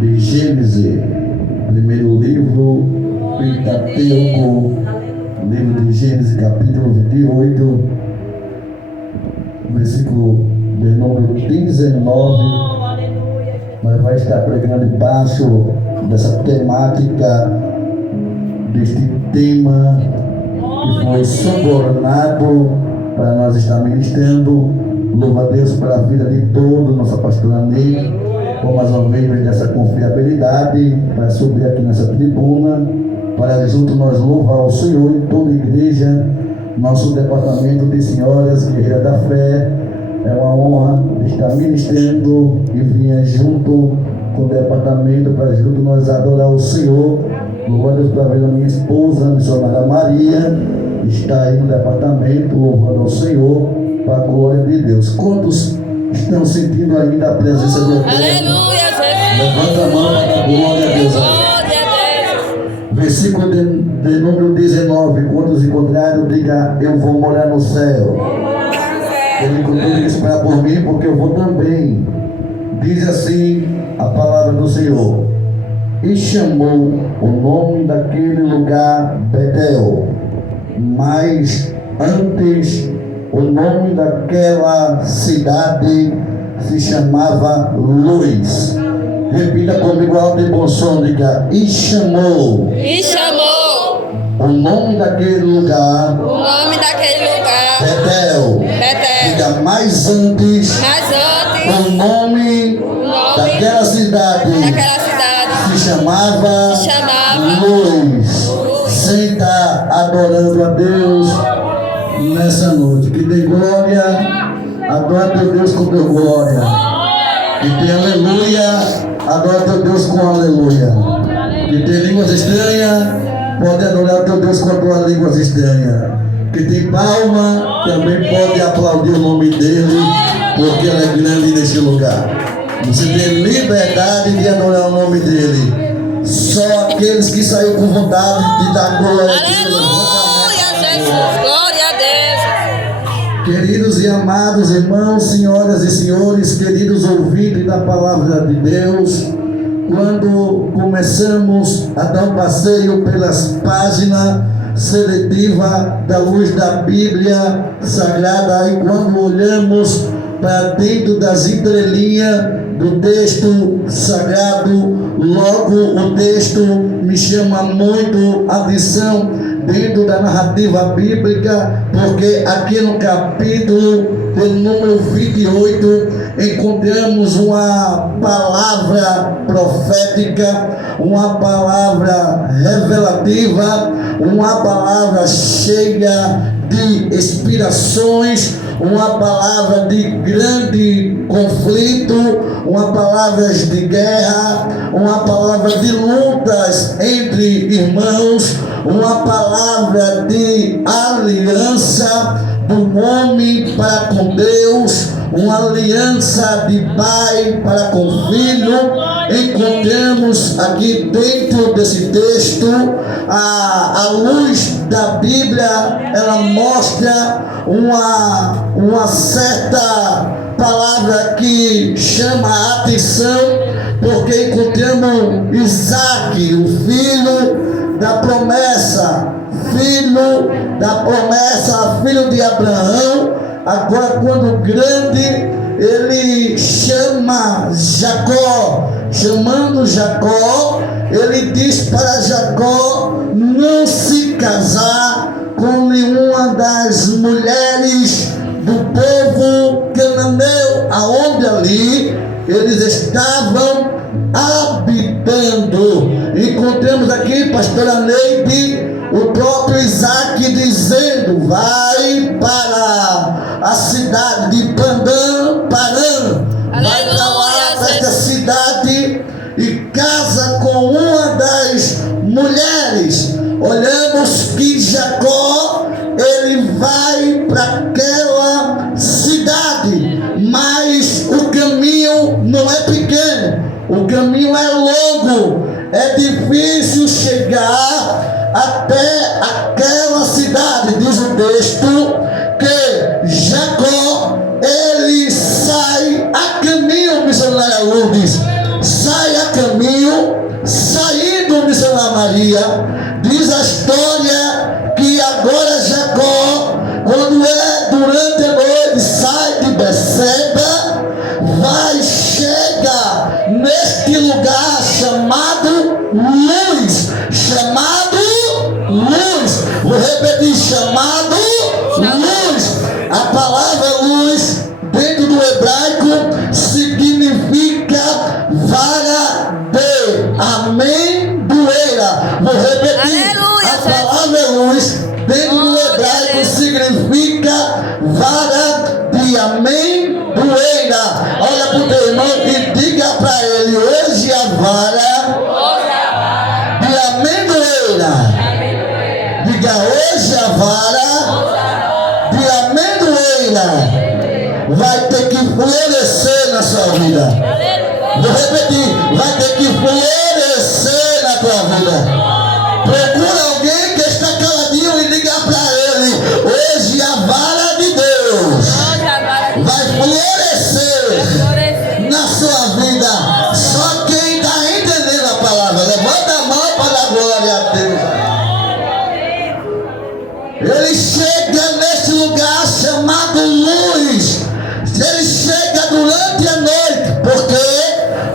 de Gênesis, primeiro livro Pentateuco, livro de Gênesis, capítulo 28, versículo de número 19. Nós vamos estar pregando debaixo dessa temática, deste tema que foi subornado para nós estar ministrando. Louva a Deus pela vida de todos, nossa pastora Ney, com mais uma vez dessa confiabilidade para subir aqui nessa tribuna, para junto nós louvar ao Senhor e toda a igreja, nosso departamento de senhoras, guerreiras da fé. É uma honra estar ministrando e vir junto com o departamento para junto nós adorar o Senhor. Louva a Deus pela vida da minha esposa, a missionária Maria, está aí no departamento, louvando ao Senhor, para a glória de Deus. Quantos estão sentindo ainda a presença do Eterno? Aleluia, Jesus. Levanta a mão para a glória a Deus. Glória a Deus. Versículo de número 19. Quantos encontraram, diga: eu vou morar no céu. Ele encontrou que esperar por mim, porque eu vou também. Diz assim a palavra do Senhor: e chamou o nome daquele lugar Betel, mas antes o nome daquela cidade se chamava Luz. Repita comigo alto e bom som, diga: e chamou. E chamou O nome daquele lugar o nome daquele lugar Betel. Betel. Diga: mas antes Mas antes o nome daquela cidade se chamava Luz. Senta adorando a Deus nessa noite. Que tem glória, adora teu Deus com teu glória. Que tem aleluia, adora teu Deus com aleluia. Que tem línguas estranhas, pode adorar teu Deus com as tuas línguas estranhas. Que tem palma, também pode aplaudir o nome dele, porque ele é grande neste lugar. Você tem liberdade de adorar o nome dele. Só aqueles que saíram com vontade de dar glória a Deus. aleluia, Jesus. Glória a Deus. Queridos e amados irmãos, senhoras e senhores, queridos ouvintes da palavra de Deus, quando começamos a dar um passeio pelas páginas seletivas da luz da Bíblia Sagrada, e quando olhamos para dentro das entrelinhas do texto sagrado, logo o texto me chama muito a atenção dentro da narrativa bíblica, porque aqui no capítulo de número 28 encontramos uma palavra profética, uma palavra revelativa, uma palavra cheia de inspirações, uma palavra de grande conflito, uma palavra de guerra, uma palavra de lutas entre irmãos, uma palavra de aliança do homem para com Deus, uma aliança de pai para com filho. Encontramos aqui dentro desse texto a luz da Bíblia, ela mostra uma certa palavra que chama a atenção, porque encontramos Isaac, o filho da promessa, filho de Abraão. Agora, quando grande, ele chama Jacó. Chamando Jacó, ele diz para Jacó não se casar com nenhuma das mulheres do povo cananeu, aonde ali eles estavam habitando. Encontramos aqui, pastora Neide, o próprio Isaac dizendo: vai para a cidade de Padan, vai para lá, para esta cidade, e casa com uma das mulheres. Olhamos que Jacó, ele vai para aquela cidade, mas o caminho não é pequeno, o caminho é longo, é difícil chegar até aquela cidade. Diz o texto que Jacó, ele sai a caminho, missionária Lourdes, sai a caminho, saindo o missionário Maria. Diz a história que agora Jacó, quando é durante a noite, sai de Beceba, chega neste lugar chamado Luz. Vou repetir, chamado Luz. A palavra luz, dentro do hebraico, significa vara de amendoeira. Vou repetir. Aleluia, A palavra luz, dentro do hebraico, significa vara de amendoeira. Olha para o teu irmão e diga para ele: hoje a vara de amendoeira. Diga: hoje a vara de amendoeira vai ter que florescer na sua vida. Vou repetir: vai ter que florescer na tua vida. Procura alguém que está caladinho e diga para ele: hoje a vara de Deus vai florescer na sua vida. Só quem está entendendo a palavra, levanta a mão para dar glória a Deus. Ele chega neste lugar chamado Luz. Ele chega durante a noite. Por quê?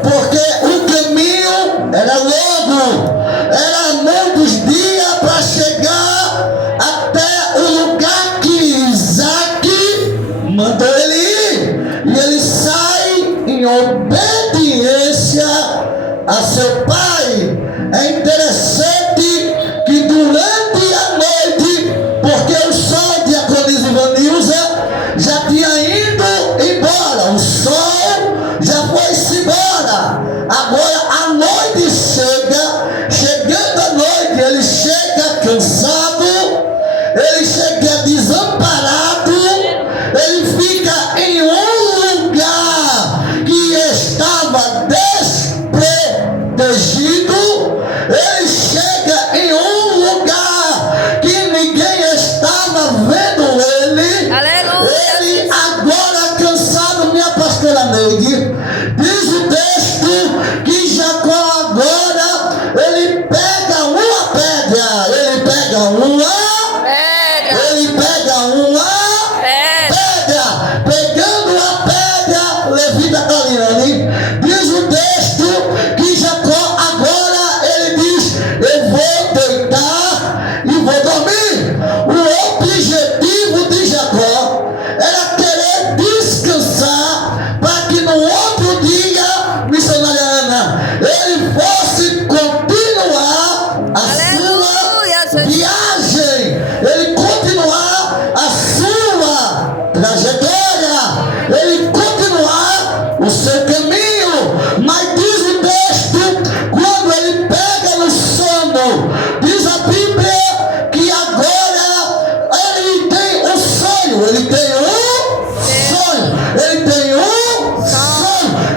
Porque o caminho era longo. Era muitos dias para chegar até o lugar que Isaac mandou ele ir. E ele sai em obediência a seu pai. É interessante que durante a noite, porque o sol de Diaconisa Ivanilza já tinha ido embora, o sol já foi-se embora. Agora a noite chegando a noite, ele chega cansado, ele chega desamparado, ele fica em um lugar que estava desprotegido, ele chega em um lugar que ninguém estava vendo ele. Aleluia. Ele agora cansado, minha pastora Neide, diz o texto que Jacó agora, ele pega uma pedra, ele pega pedra, pegando a pedra, levita Taliane, diz o texto que Jacó agora, ele diz: eu vou deitar e vou dormir. O objetivo de Jacó era querer descansar para que no outro dia, missionária Ana, ele fosse continuar a sua viagem, ele continuar a sua trajetória, ele continuar o seu caminho. Mas diz o texto, quando ele pega no sono, diz a Bíblia que agora ele tem um sonho,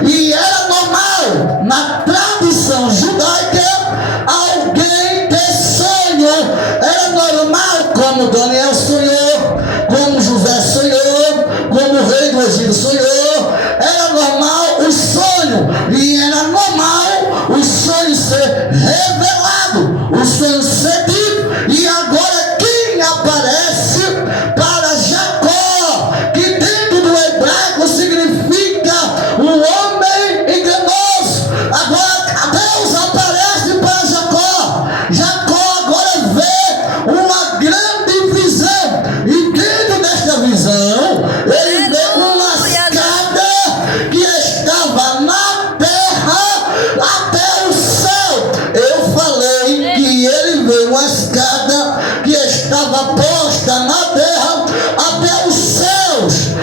e era normal na tradição judaica alguém ter sonho. Era normal, como Daniel sonhou, como José sonhou, como o rei do Egito sonhou. Era normal o sonho, e era normal o sonho ser revelado, o sonho ser dito. E agora quem aparece para Jacó, que dentro do hebraico significa um homem enganoso. Agora Deus aparece para Jacó. Jacó agora vê uma grande visão, e dentro desta visão ele vê uma escada que estava na terra até o céu. Eu falei que ele vê uma escada que estava posta na terra até os céus.